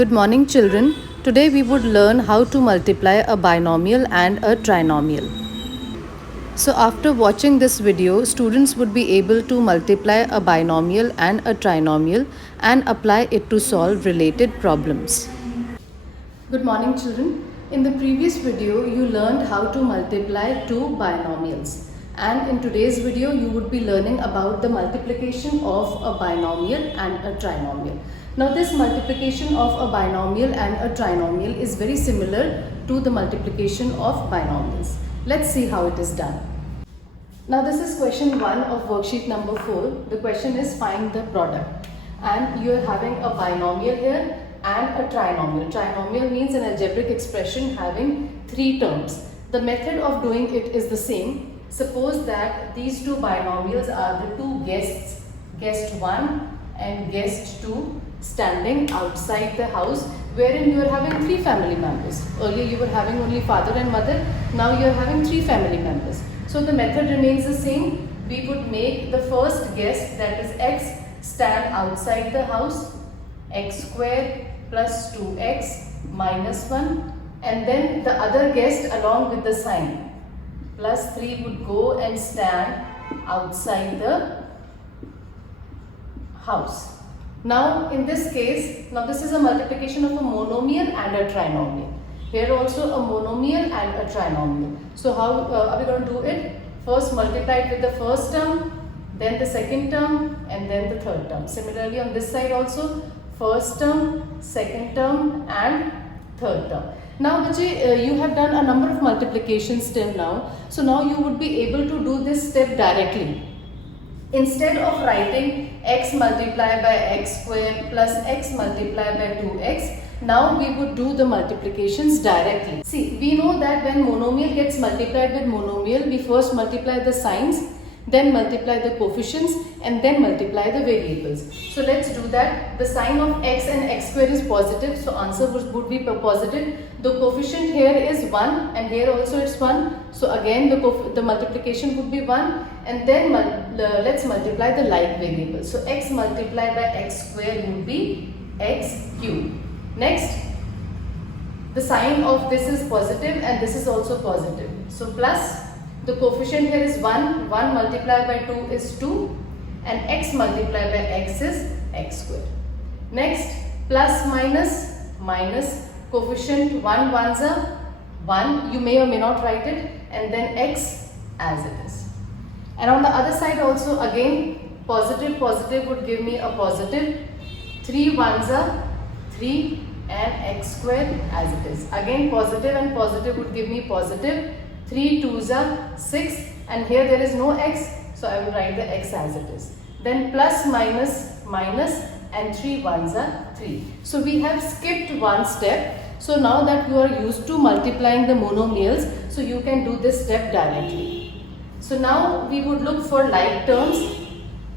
Good morning, children. Today we would learn how to multiply a binomial and a trinomial. So after watching this video, students would be able to multiply a binomial and a trinomial and apply it to solve related problems. Good morning, children. In the previous video, you learned how to multiply two binomials. And in today's video, you would be learning about the multiplication of a binomial and a trinomial. Now, this multiplication of a binomial and a trinomial is very similar to the multiplication of binomials. Let's see how it is done. Now, this is question 1 of worksheet number 4. The question is find the product. And you are having a binomial here and a trinomial. Trinomial means an algebraic expression having 3 terms. The method of doing it is the same. Suppose that these two binomials are the two guests, guest 1 and guest 2, standing outside the house, wherein you are having 3 family members. Earlier you were having only father and mother, now you are having 3 family members. So the method remains the same. We would make the first guest, that is x, stand outside the house, x squared plus 2x minus 1, and then the other guest along with the sign plus 3 would go and stand outside the house. Now in this case, now this is a multiplication of a monomial and a trinomial. Here also a monomial and a trinomial. So how are we going to do it? First multiply it with the first term, then the second term, and then the third term. Similarly on this side also, first term, second term and third term. Now Vijay, you have done a number of multiplications till now. So now you would be able to do this step directly. Instead of writing x multiplied by x squared plus x multiplied by 2x, now we would do the multiplications directly. See, we know that when monomial gets multiplied with monomial, we first multiply the signs, then multiply the coefficients, and then multiply the variables. So let's do that. The sign of x and x square is positive, so answer would be positive. The coefficient here is 1 and here also it's 1. So again the multiplication would be 1, and then let's multiply the like variables. So x multiplied by x square would be x cube. Next, the sign of this is positive and this is also positive. So plus, the coefficient here is 1, 1 multiplied by 2 is 2, and x multiplied by x is x square. Next, plus minus, minus, coefficient 1 ones are 1, you may or may not write it, and then x as it is. And on the other side also again positive, positive would give me a positive, 3 ones are 3 and x square as it is. Again positive and positive would give me positive, 3 twos are 6, and here there is no x, so I will write the x as it is. Then plus minus, minus, and 3 ones are 3. So we have skipped one step. So now that you are used to multiplying the monomials, so you can do this step directly. So now we would look for like terms.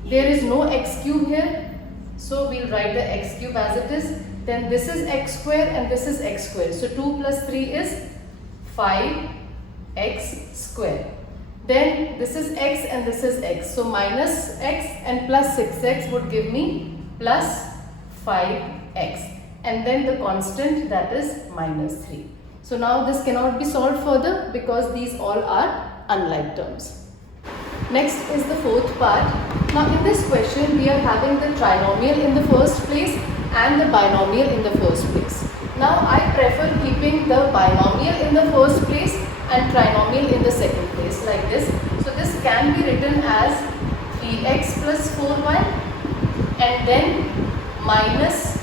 There is no x cube here, so we will write the x cube as it is. Then this is x square and this is x square. So 2 plus 3 is 5x square. Then this is x and this is x. So minus x and plus 6x would give me plus 5x. And then the constant, that is minus 3. So now this cannot be solved further because these all are unlike terms. Next is the fourth part. Now in this question we are having the trinomial in the first place and the binomial in the first place. Now I prefer keeping the binomial in the first place and trinomial in the second place like this. So this can be written as 3x plus 4y and then minus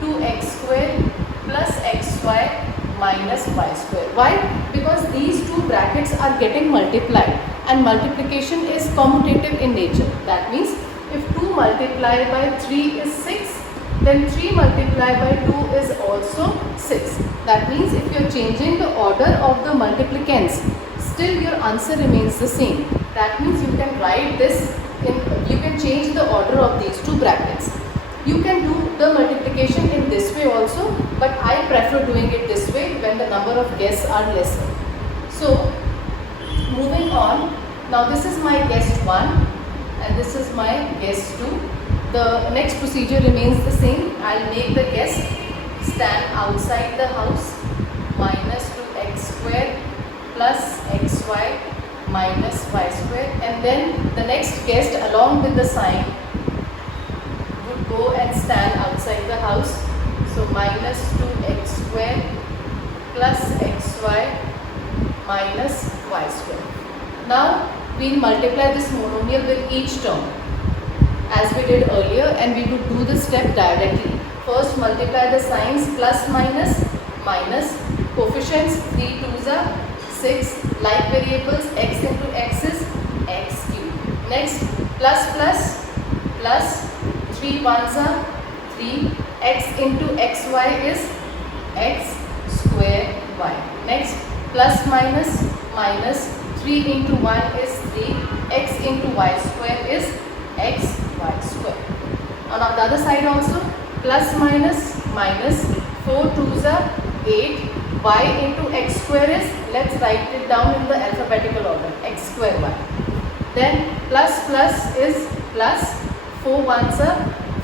2x square plus xy minus y square. Why? Because these two brackets are getting multiplied and multiplication is commutative in nature. That means if 2 multiplied by 3 is 6, then 3 multiplied by 2 is also 6. That means if you are changing the order of the multiplicants, still your answer remains the same. That means you can write this you can change the order of these two brackets. You can do the multiplication in this way also, but I prefer doing it this way when the number of guests are lesser. So moving on, now this is my guest 1 and this is my guest 2. The next procedure remains the same. I'll make the guest stand outside the house, minus 2x square plus xy minus y square, and then the next guest along with the sign would go and stand outside the house. So minus 2x square plus xy minus y square. Now we'll multiply this monomial with each term as we did earlier, and we would do this step directly. First multiply the signs plus minus minus, coefficients 3 2s are 6, like variables x into x is x cube. Next plus plus plus 3 1s are 3, x into xy is x square y. Next plus minus minus 3 into 1 is 3, x into y square is x y square. And on the other side also plus minus minus 4 2s are 8, y into x square is, let's write it down in the alphabetical order, x square y. Then plus plus is plus, 4 1s are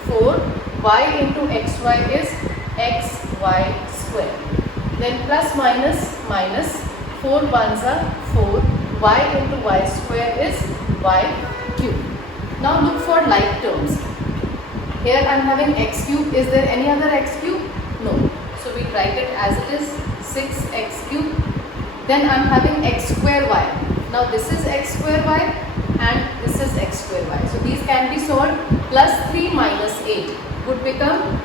4, y into xy is x y square. Then plus minus minus 4 1s are 4, y into y square is y cube. Now look for like terms. Here I am having x cube. Is there any other x cube? No. So we write it as it is, 6x cube. Then I am having x square y. Now this is x square y and this is x square y. So these can be solved. Plus 3 minus 8 would become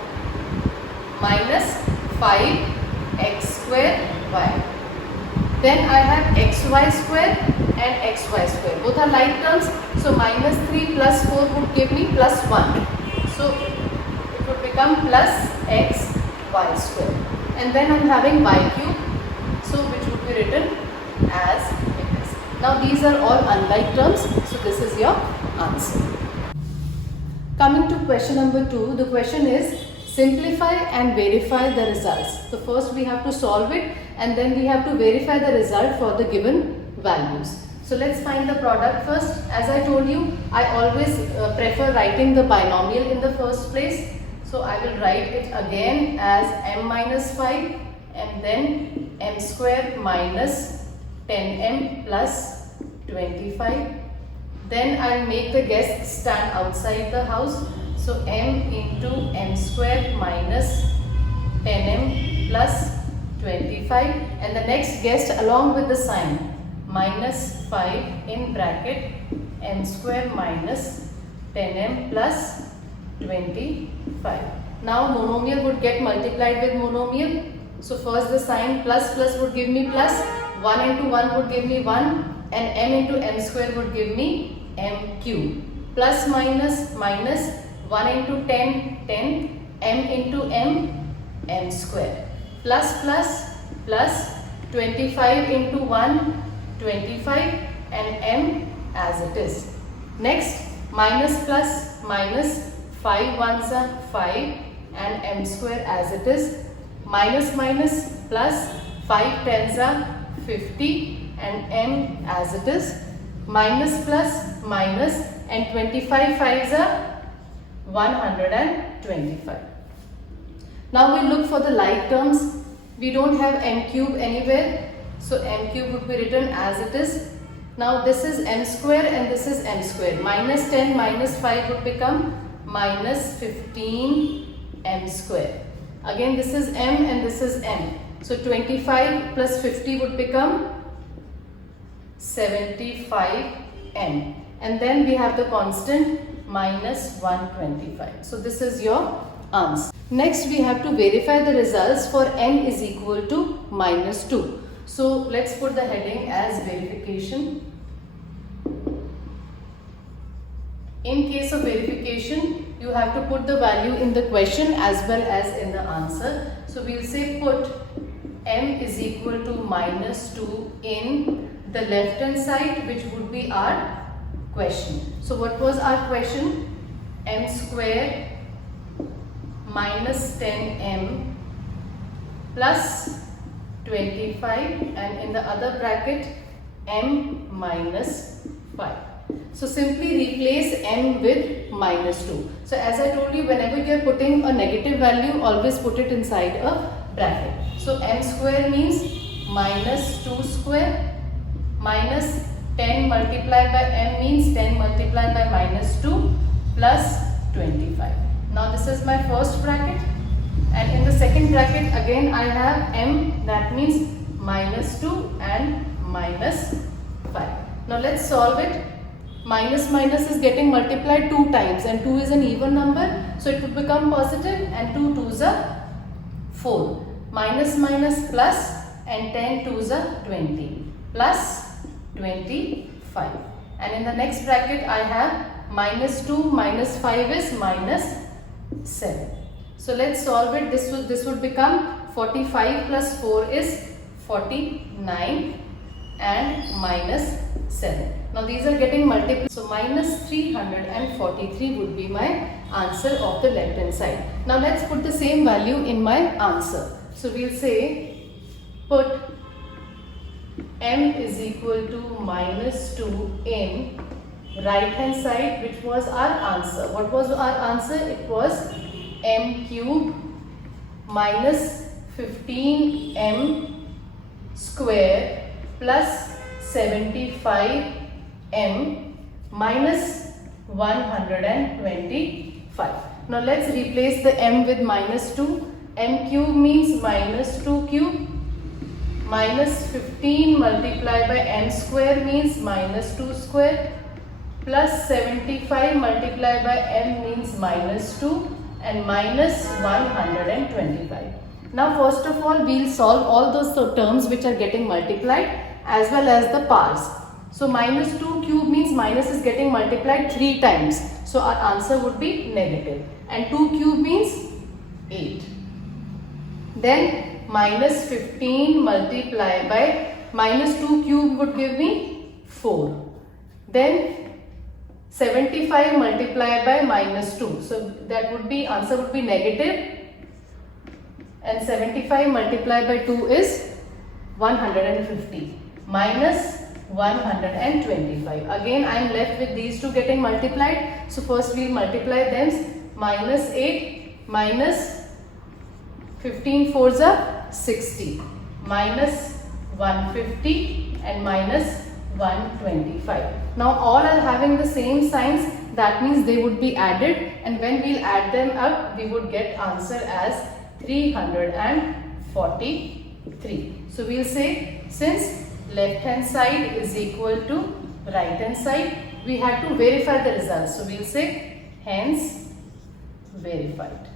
minus 5x square y. Then I have xy square and xy square. Both are like terms. So minus 3 plus 4 would give me plus 1. So it would become plus x y square. And then I am having y cube. So which would be written as it is. Now these are all unlike terms. So this is your answer. Coming to question number 2. The question is simplify and verify the results. So first we have to solve it and then we have to verify the result for the given values. So let's find the product first. As I told you, I always prefer writing the binomial in the first place. So I will write it again as m minus 5 and then m square minus 10m plus 25. Then I will make the guests stand outside the house. So m into m square minus 10m plus 25, and the next guest along with the sign minus 5 in bracket m square minus 10m plus 25. Now monomial would get multiplied with monomial. So first the sign plus plus would give me plus, 1 into 1 would give me 1, and m into m square would give me m cube. Plus minus minus 1 into 10, 10, m into m square. Plus plus plus 25 into 1, 25, and m as it is. Next minus plus minus 5 1s are 5 and m square as it is. Minus minus plus 5 10s are 50 and m as it is. Minus plus minus and 25 5s are 125. Now we look for the like terms. We don't have m cube anywhere, so m cube would be written as it is. Now this is m square and this is m square. Minus 10 minus 5 would become minus 15 m square. Again this is m and this is m. So 25 plus 50 would become 75 m. And then we have the constant minus 125. So this is your answer. Next we have to verify the results for n is equal to minus 2. So let's put the heading as verification. In case of verification, you have to put the value in the question as well as in the answer. So we'll say put m is equal to minus 2 in the left hand side, which would be our question. So what was our question? M square minus 10m plus 25, and in the other bracket m minus 5. So simply replace m with minus 2. So as I told you, whenever you are putting a negative value, always put it inside a bracket. So m square means minus 2 square minus 10 multiplied by m means 10 multiplied by minus 2 plus 25. Now this is my first bracket, and in the second bracket again I have m, that means minus 2 and minus 5. Now let's solve it. Minus minus is getting multiplied 2 times and 2 is an even number, so it would become positive, and 2 2s are 4. Minus minus plus, and 10 2s are 20 plus 25. And in the next bracket I have minus 2 minus 5 is minus 7. So let's solve it. This would become 45 plus 4 is 49 and minus 7. Now these are getting multiplied. So minus 343 would be my answer of the left hand side. Now let's put the same value in my answer. So we'll say put m is equal to minus 2 in right hand side, which was our answer. What was our answer? It was m cube minus 15m square plus 75m minus 125. Now let's replace the m with minus 2. M cube means minus 2 cube minus 15 multiplied by m square means minus 2 square plus 75 multiplied by m means minus 2 and minus 125. Now first of all we'll solve all those terms which are getting multiplied as well as the powers. So minus 2 cube means minus is getting multiplied 3 times. So our answer would be negative. And 2 cube means 8. Then minus 15 multiplied by minus 2 cube would give me 4. Then 75 multiplied by minus 2. So that would be, answer would be negative. And 75 multiplied by 2 is 150 minus 125. Again I am left with these two getting multiplied. So first we will multiply them. Minus 8 minus 15 fours are 60 minus 150 and minus 125. Now all are having the same signs, that means they would be added, and when we'll add them up we would get answer as 343. So we'll say since left hand side is equal to right hand side, we had to verify the results. So we'll say hence verified.